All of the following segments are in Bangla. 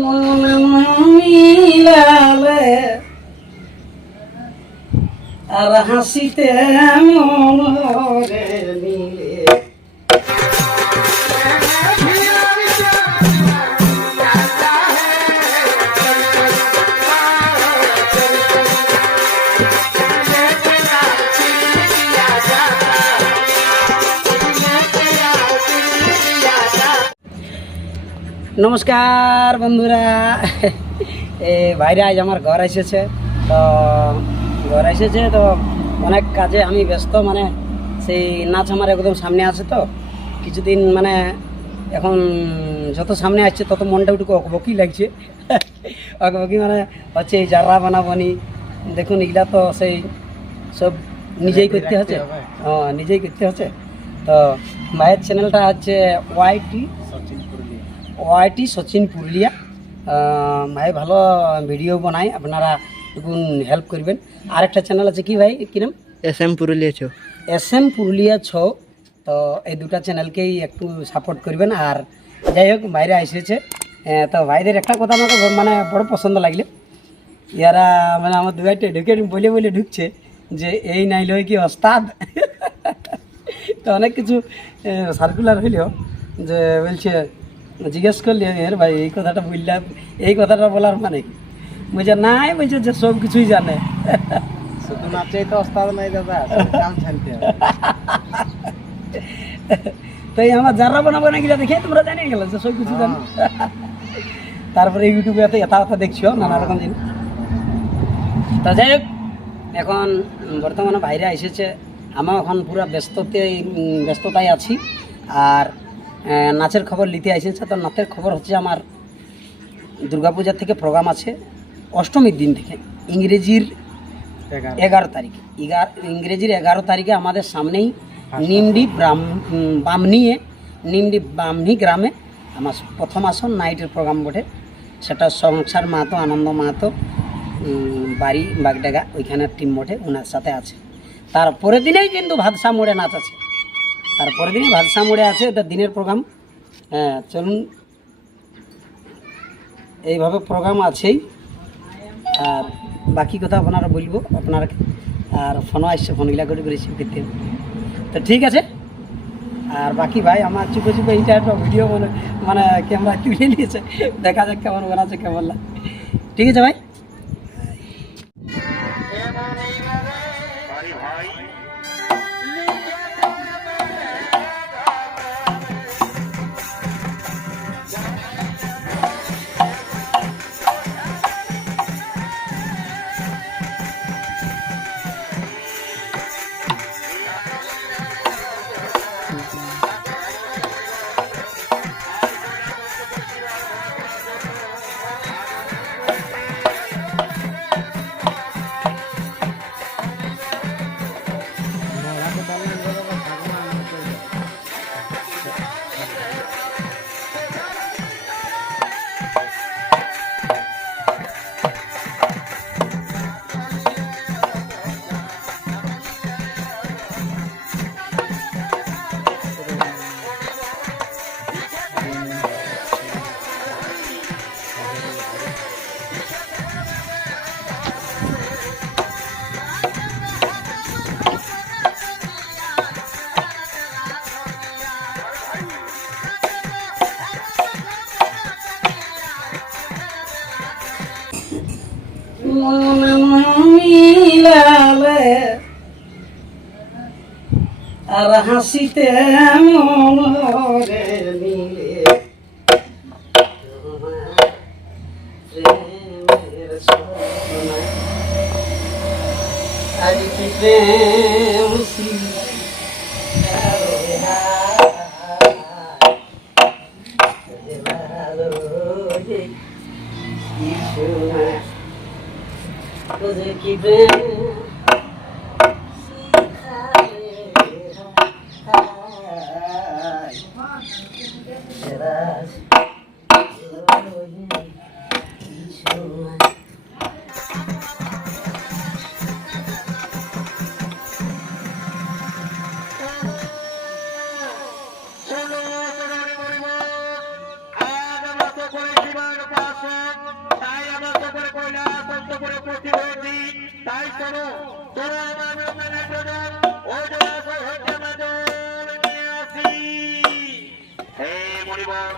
মন মিলালে আর হাসিতে মরে মিলে। নমস্কার বন্ধুরা, ভাইরা আজ আমার ঘর এসেছে। তো অনেক কাজে আমি ব্যস্ত, মানে সেই নাচ আমার একদম সামনে আছে। তো কিছুদিন মানে এখন যত সামনে আসছে তত মনটা একটু অকবকি লাগছে। অকবকি মানে হচ্ছে এই জাররা বানাবনি, দেখুন এগুলা তো সেই সব নিজেই করতে হচ্ছে। নিজেই করতে হচ্ছে। তো ভাইয়ের চ্যানেলটা হচ্ছে ওয়াইটি সচিন পুরুলিয়া। ভাই ভালো ভিডিও বানায়, আপনারা একটু হেল্প করবেন। আরেকটা চ্যানেল আছে কি ভাই, কি নাম? SM পুরুলিয়া ছো। SM পুরুলিয়া ছো। তো এই দুটা চ্যানেলকেই একটু সাপোর্ট করবেন। আর যাই হোক, বাইরে এসেছে, তো ভাইদের একটা কথা আমাকে মানে বড় পছন্দ লাগলে, ইয়ারা মানে আমার দু একটা ঢুকে বলে ঢুকছে যে এই নাই লয় কি ওস্তাদ। তো অনেক কিছু সার্কুলার হইলেও যে বলছে, জিজ্ঞেস করলি এর ভাই এই কথাটা বললাম, এই কথাটা বলার মানে কি? বলছে নাই, বলছে যে সব কিছুই জানে। শুধু নাচেই তো ওস্তাদ নাই দাদা, কাম জানতে হবে। তো এই আমার যারা বানাবো না গিলা দেখে তোমরা জানিয়ে গেলে যে সব কিছু জানো। তারপরে ইউটিউবে এটা দেখছো নানা রকম জিনিস। তা যাই হোক, এখন বর্তমানে বাইরে এসেছে, আমার এখন পুরো ব্যস্ততায় আছি। আর নাচের খবর নিতে এসেছে। তো নাচের খবর হচ্ছে আমার দুর্গাপূজার থেকে প্রোগ্রাম আছে 8মীর দিন থেকে, ইংরেজির 11 তারিখ। ইংরেজির 11 তারিখে আমাদের সামনেই নিমডি ব্রাহ্মণী গ্রামে আমার প্রথম আসন নাইটের প্রোগ্রাম বটে। সেটা সংসার মাহাতো, আনন্দ মাহাতো বাড়ি বাগডাগা, ওইখানের টিম বটে, ওনার সাথে আছে। তারপরের দিনেই কিন্তু ভাদশা মোড়ে নাচ আছে। তারপরের দিনই ভাদশা মোড়ে আছে, এটা দিনের প্রোগ্রাম। হ্যাঁ চলুন, এইভাবে প্রোগ্রাম আছেই। আর বাকি কথা আপনারা বলবো আপনারা। আর ফোনও আসছে, ফোনগুলা করে রিসিভ করতে হবে। তো ঠিক আছে। আর বাকি ভাই আমার চুপে এইটা একটা ভিডিও মানে ক্যামেরা তুলে নিয়েছে, দেখা যাক কেমন বানাচ্ছে, কেমন লাগে। ঠিক আছে ভাই। মন মিলালে আর হাসিতে মরে মিলে। প্রেমের সোনা আজ কি প্রেম কি প্রেম করে কৈলাস অন্তপুরে প্রতিবর্তী তাই শোনো শোনো আমার ব্রহ্মাণ্ডের প্রজন ও জলাশয় হইতে আমরা জল নিয়ে আসি। হে মণিবর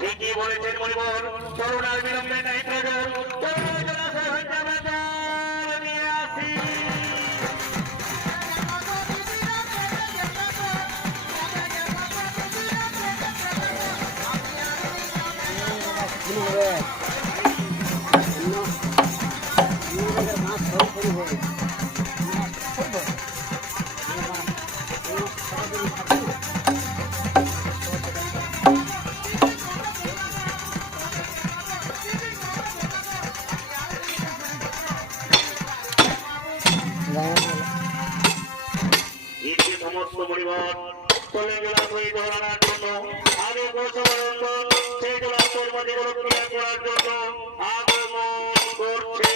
ঠিকই বলেছেন মণিবর, চলুন আর বিলম্বে নাই প্রজন, চলুন জলাশয় হইতে আমরা জল নিয়ে আসি। ইতি সমস্ত পরিবার চলে গেলাম ওই ধরনার জন্য আগে গোসবরঞ্জন সেই জলাশয়ের মধ্যে ক্রিয়া করার জন্য আগমন করছে।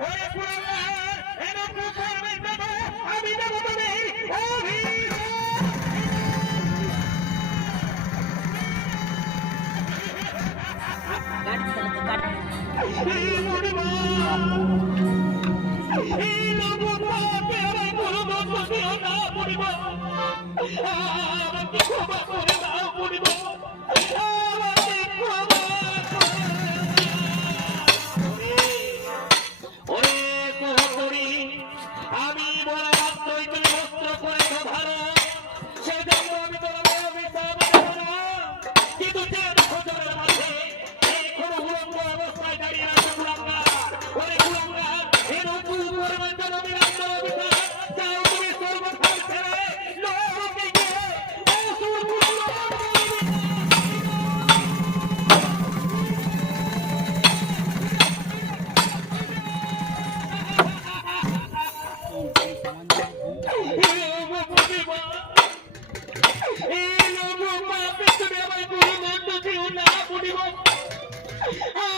ওরে পুরোহিত এনো কুকুর আমি দেব তোদের অভিশাপ পড়িব